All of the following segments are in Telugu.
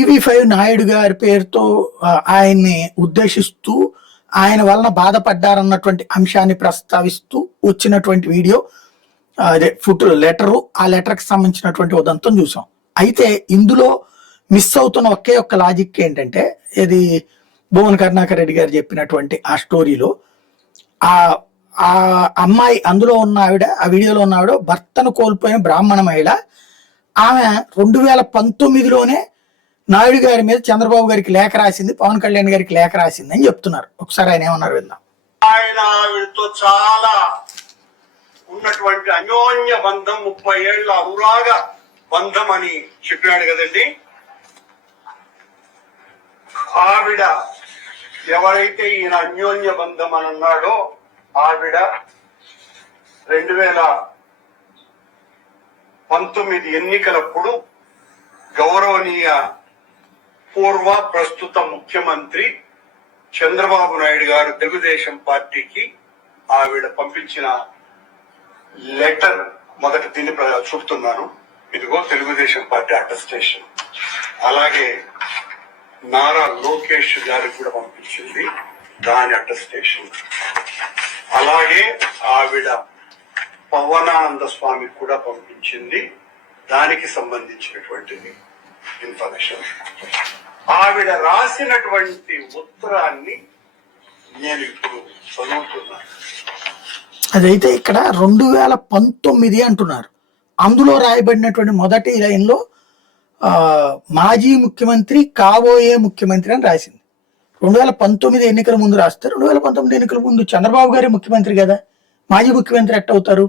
టీవీ5 నాయుడు గారి పేరుతో ఆయన్ని ఉద్దేశిస్తూ ఆయన వలన బాధపడ్డారన్నటువంటి అంశాన్ని ప్రస్తావిస్తూ వచ్చినటువంటి వీడియో, అదే లెటరు, ఆ లెటర్కి సంబంధించినటువంటి ఉదంతం చూసాం. అయితే ఇందులో మిస్ అవుతున్న ఒకే ఒక్క లాజిక్ ఏంటంటే, ఇది భువన కరుణాకర్ రెడ్డి గారు చెప్పినటువంటి ఆ స్టోరీలో ఆ ఆ అమ్మాయి, అందులో ఉన్న ఆవిడ, ఆ వీడియోలో ఉన్న ఆవిడ భర్తను కోల్పోయిన బ్రాహ్మణ మహిళ. ఆమె 2019లోనే నాయుడు గారి మీద చంద్రబాబు గారికి లేఖ రాసింది, పవన్ కళ్యాణ్ గారికి లేఖ రాసింది అని చెప్తున్నారు. ఒకసారి ఆయన ఏమన్నారు విందాం. ఆయన ఆవిడతో చాలా ఉన్నటువంటి అన్యోన్య బంధం, 30 ఏళ్ల అనురాగ బంధం అని చెప్పాడు కదండి. ఆవిడ ఎవరైతే ఈయన అన్యోన్య బంధం అని అన్నాడో, ఆవిడ 2019 ఎన్నికలప్పుడు గౌరవనీయ పూర్వ ప్రస్తుత ముఖ్యమంత్రి చంద్రబాబు నాయుడు గారు తెలుగుదేశం పార్టీకి ఆవిడ పంపించిన లెటర్, మొదటి దీన్ని చూపుతున్నాను. ఇదిగో తెలుగుదేశం పార్టీ అటెస్టేషన్. అలాగే నారా లోకేష్ గారికి కూడా పంపించింది, దాని అటెస్టేషన్. అలాగే ఆవిడ పవనానంద స్వామికి కూడా పంపించింది, దానికి సంబంధించినటువంటిది ఇన్ఫర్మేషన్. ఆవిడ రాసినటువంటి ఉత్తరాన్ని నేను ఇప్పుడు చదువుతున్నాను. అదైతే ఇక్కడ 2019 అంటున్నారు. అందులో రాయబడినటువంటి మొదటి లైన్లో మాజీ ముఖ్యమంత్రి, కాబోయే ముఖ్యమంత్రి అని రాసింది. 2019 ఎన్నికల ముందు రాస్తే, 2019 ఎన్నికల ముందు చంద్రబాబు గారి ముఖ్యమంత్రి కదా, మాజీ ముఖ్యమంత్రి ఎట్టవుతారు?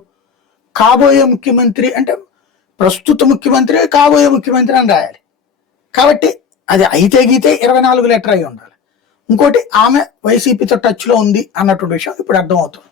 కాబోయే ముఖ్యమంత్రి అంటే ప్రస్తుత ముఖ్యమంత్రి, కాబోయే ముఖ్యమంత్రి అని రాయాలి. కాబట్టి అది అయితే గీతే 24 లెటర్ అయి ఉండాలి. ఇంకోటి, ఆమె వైసీపీతో టచ్లో ఉంది అన్నటువంటి విషయం ఇప్పుడు అర్థమవుతుంది.